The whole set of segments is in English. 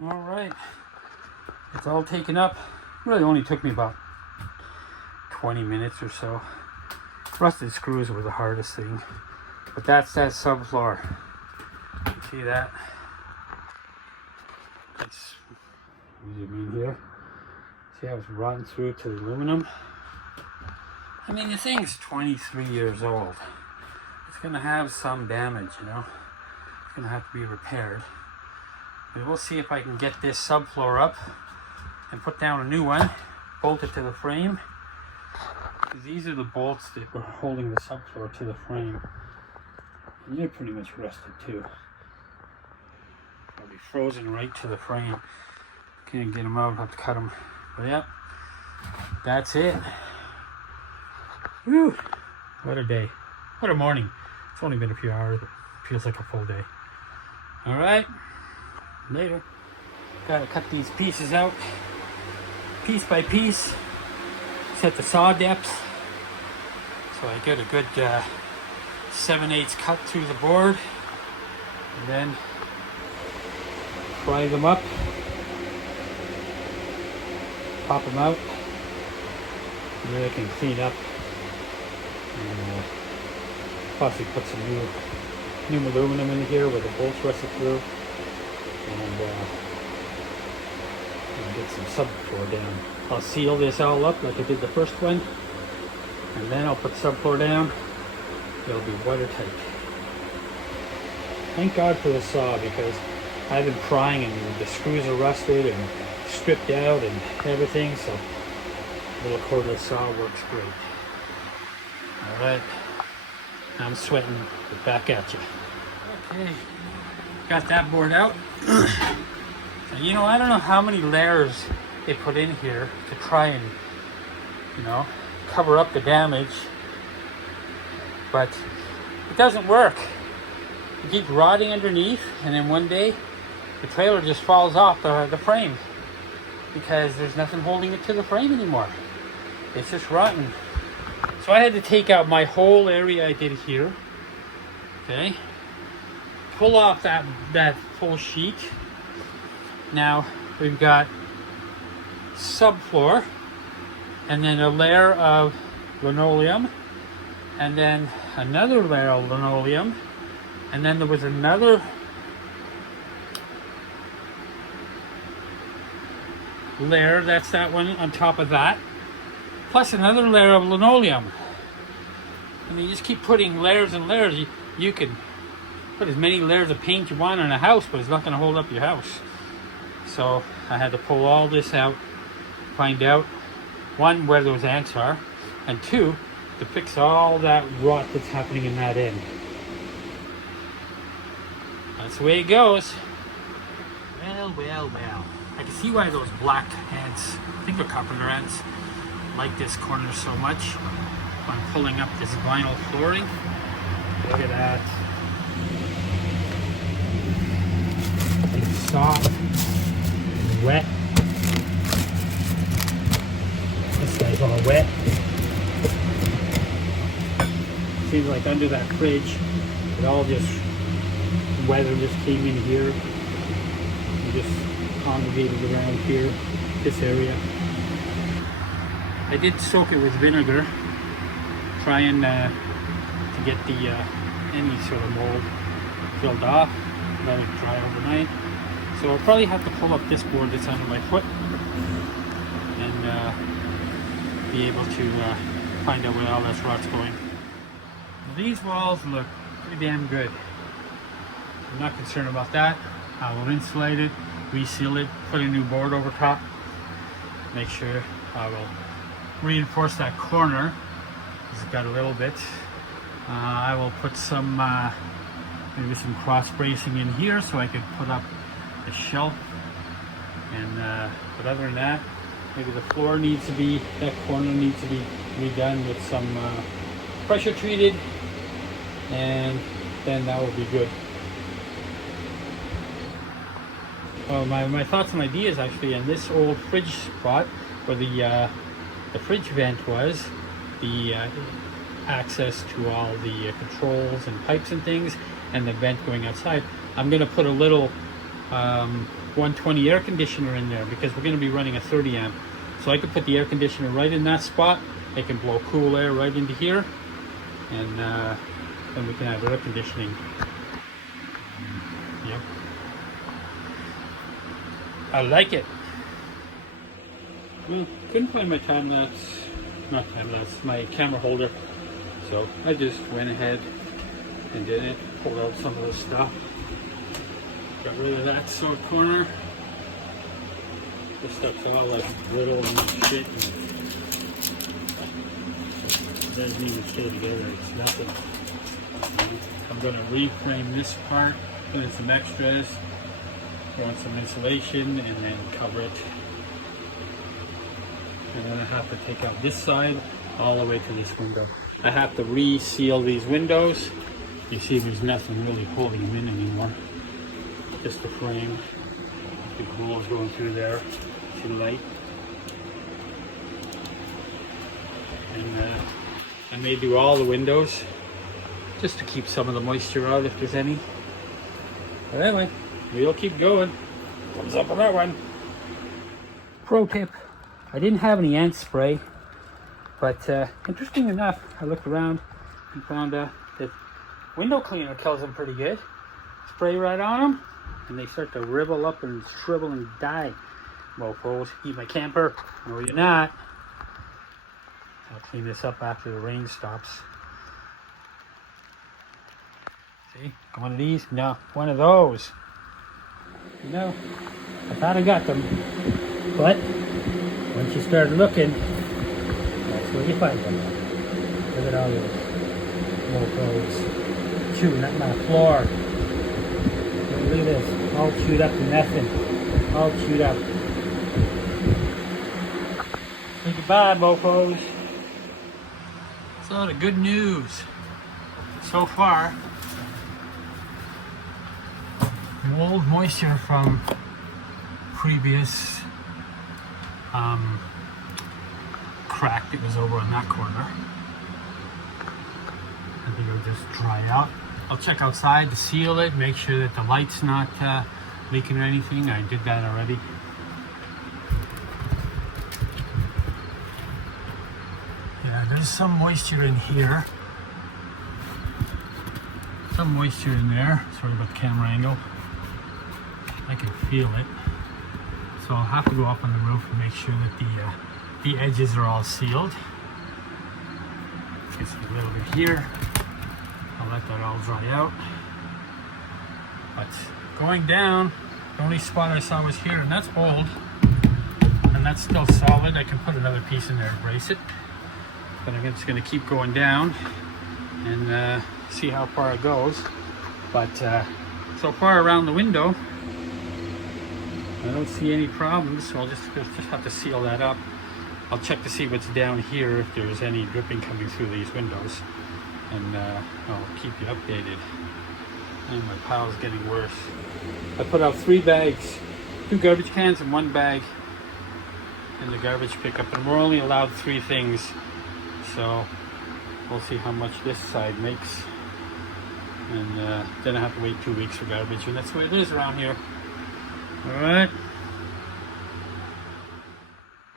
All right, it's all taken up. Really only took me about 20 minutes or so. Rusted screws were the hardest thing, but that's that subfloor. See that? Let's zoom in here. See how it's run through to the aluminum? I mean, the thing's 23 years old. It's gonna have some damage, you know? It's gonna have to be repaired. But we'll see if I can get this subfloor up and put down a new one, bolt it to the frame. These are the bolts that were holding the subfloor to the frame. And they're pretty much rusted too. Probably frozen right to the frame. Can't get them out, have to cut them. But yep, that's it. Whew, what a day. What a morning. It's only been a few hours, but it feels like a full day. Alright, later. Gotta cut these pieces out, piece by piece. Set the saw depth. So I get a good 7/8 cut through the board. And then fry them up. Pop them out. And then I can clean up. And possibly put some new aluminum in here where the bolts rusted through. And get some subfloor down. I'll seal this all up like I did the first one, and then I'll put subfloor down. It'll be watertight. Thank God for the saw, because I've been prying and the screws are rusted and stripped out and everything, so the little cordless saw works great. Alright, I'm sweating it back at you. Okay, got that board out. And you know, I don't know how many layers they put in here to try and, you know, cover up the damage, but it doesn't work. It keeps rotting underneath, and then one day the trailer just falls off the frame because there's nothing holding it to the frame anymore. It's just rotten. So I had to take out my whole area I did here, okay, pull off that full sheet. Now we've got subfloor, and then a layer of linoleum, and then another layer of linoleum, and then there was another layer, that's that one on top of that, plus another layer of linoleum. And you just keep putting layers and layers. You could put as many layers of paint you want on a house, but it's not going to hold up your house. So I had to pull all this out, find out, one, where those ants are, and two, to fix all that rot that's happening in that end. That's the way it goes. Well, well, well. I can see why those black ants, I think they're carpenter ants, like this corner so much. When I'm pulling up this vinyl flooring. Look at that. It's soft. Wet. This guy's all wet. Seems like under that fridge, it all just, weather just came in here and just congregated around here, this area. I did soak it with vinegar, trying to get the any sort of mold filled off, let it dry overnight. So I'll probably have to pull up this board that's under my foot and be able to find out where all this rot's going. These walls look pretty damn good. I'm not concerned about that. I will insulate it, reseal it, put a new board over top. Make sure I will reinforce that corner. It's got a little bit. I will put some maybe some cross bracing in here so I could put up the shelf, and but other than that, maybe the floor needs to be, that corner needs to be redone with some pressure treated, and then that will be good. Well, my thoughts and ideas actually on this old fridge spot where the fridge vent was, the access to all the controls and pipes and things, and the vent going outside. I'm going to put a little 120 air conditioner in there because we're going to be running a 30 amp. So I could put the air conditioner right in that spot. It can blow cool air right into here, and then we can have air conditioning. Yep. I like it. Well, couldn't find my my camera holder. So I just went ahead and did it, pulled out some of the stuff. Got rid of that sewed corner. This stuff's all like brittle and shit. It doesn't even stay together, it's nothing. I'm gonna reframe this part, put in some extras, throw in some insulation, and then cover it. And then I have to take out this side all the way to this window. I have to re-seal these windows. You see there's nothing really holding them in anymore. Just the frame. The holes going through there. See the light? And I may do all the windows just to keep some of the moisture out if there's any. But anyway, we'll keep going. Thumbs up on that one. Pro tip. I didn't have any ant spray, but interesting enough, I looked around and found that window cleaner kills them pretty good. Spray right on them, and they start to rivel up and shrivel and die. Mofos, eat my camper. No, you're not. I'll clean this up after the rain stops. See, one of these? No, one of those. No, I thought I got them, but once you start looking, that's where you find them. Look at all those mofos chewing up my floor. Look at this, all chewed up and nothing. All chewed up. Say goodbye, mofos. So the good news so far, mold moisture from previous crack that was over on that corner. I think it'll just dry out. I'll check outside to seal it, make sure that the light's not leaking or anything. I did that already. Yeah, there's some moisture in here. Some moisture in there. Sorry about the camera angle. I can feel it. So I'll have to go up on the roof and make sure that the edges are all sealed. Just a little bit here. I'll let that all dry out. But going down, the only spot I saw was here, and that's old. And that's still solid. I can put another piece in there to brace it. But I'm just going to keep going down and see how far it goes. But so far around the window, I don't see any problems, so I'll just have to seal that up. I'll check to see what's down here, if there's any dripping coming through these windows, and I'll keep you updated. And my pile's getting worse. I put out 3 bags, 2 garbage cans and 1 bag in the garbage pickup, and we're only allowed 3 things, so we'll see how much this side makes. And then I have to wait 2 weeks for garbage, and that's the way it is around here. Alright.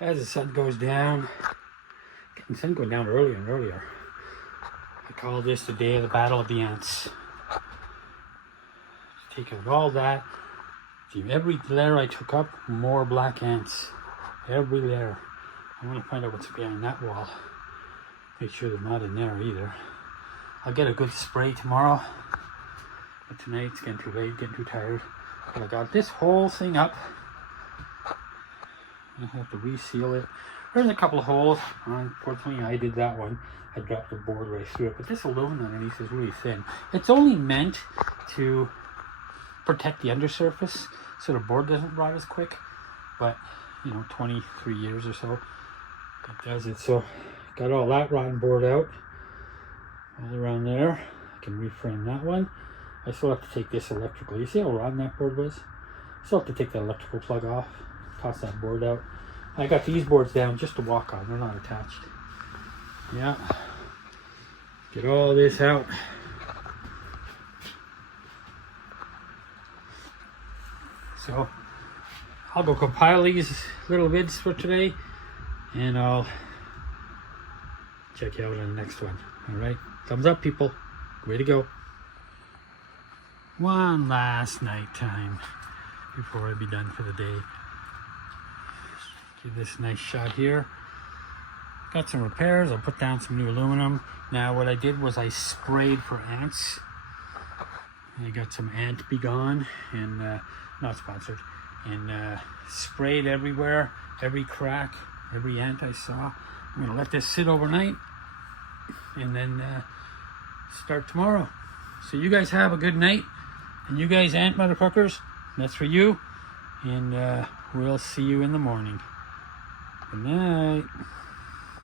As the sun goes down, the sun going down earlier and earlier. I call this the day of the battle of the ants. Take out all that. Every layer I took up, more black ants. Every layer. I want to find out what's behind that wall. Make sure they're not in there either. I'll get a good spray tomorrow. But tonight it's getting too late, getting too tired. But I got this whole thing up. I have to reseal it. There's a couple of holes. Unfortunately, I did that one. I dropped the board right through it. But this aluminum underneath is really thin. It's only meant to protect the undersurface so the board doesn't rot as quick. But, you know, 23 years or so, it does it. So, got all that rotten board out. All around there. I can reframe that one. I still have to take this electrical. You see how rotten that board was? I still have to take that electrical plug off. Toss that board out. I got these boards down just to walk on. They're not attached. Yeah. Get all this out. So I'll go compile these little vids for today, and I'll check you out on the next one. All right, thumbs up, people. Way to go. One last night time before I be done for the day. Give this a nice shot here. Got some repairs. I'll put down some new aluminum. Now what I did was I sprayed for ants. I got some Ant Be Gone, and not sponsored, and sprayed everywhere, every crack, every ant I saw. I'm gonna let this sit overnight and then start tomorrow. So you guys have a good night, and you guys ant motherfuckers, that's for you, and we'll see you in the morning. Good night.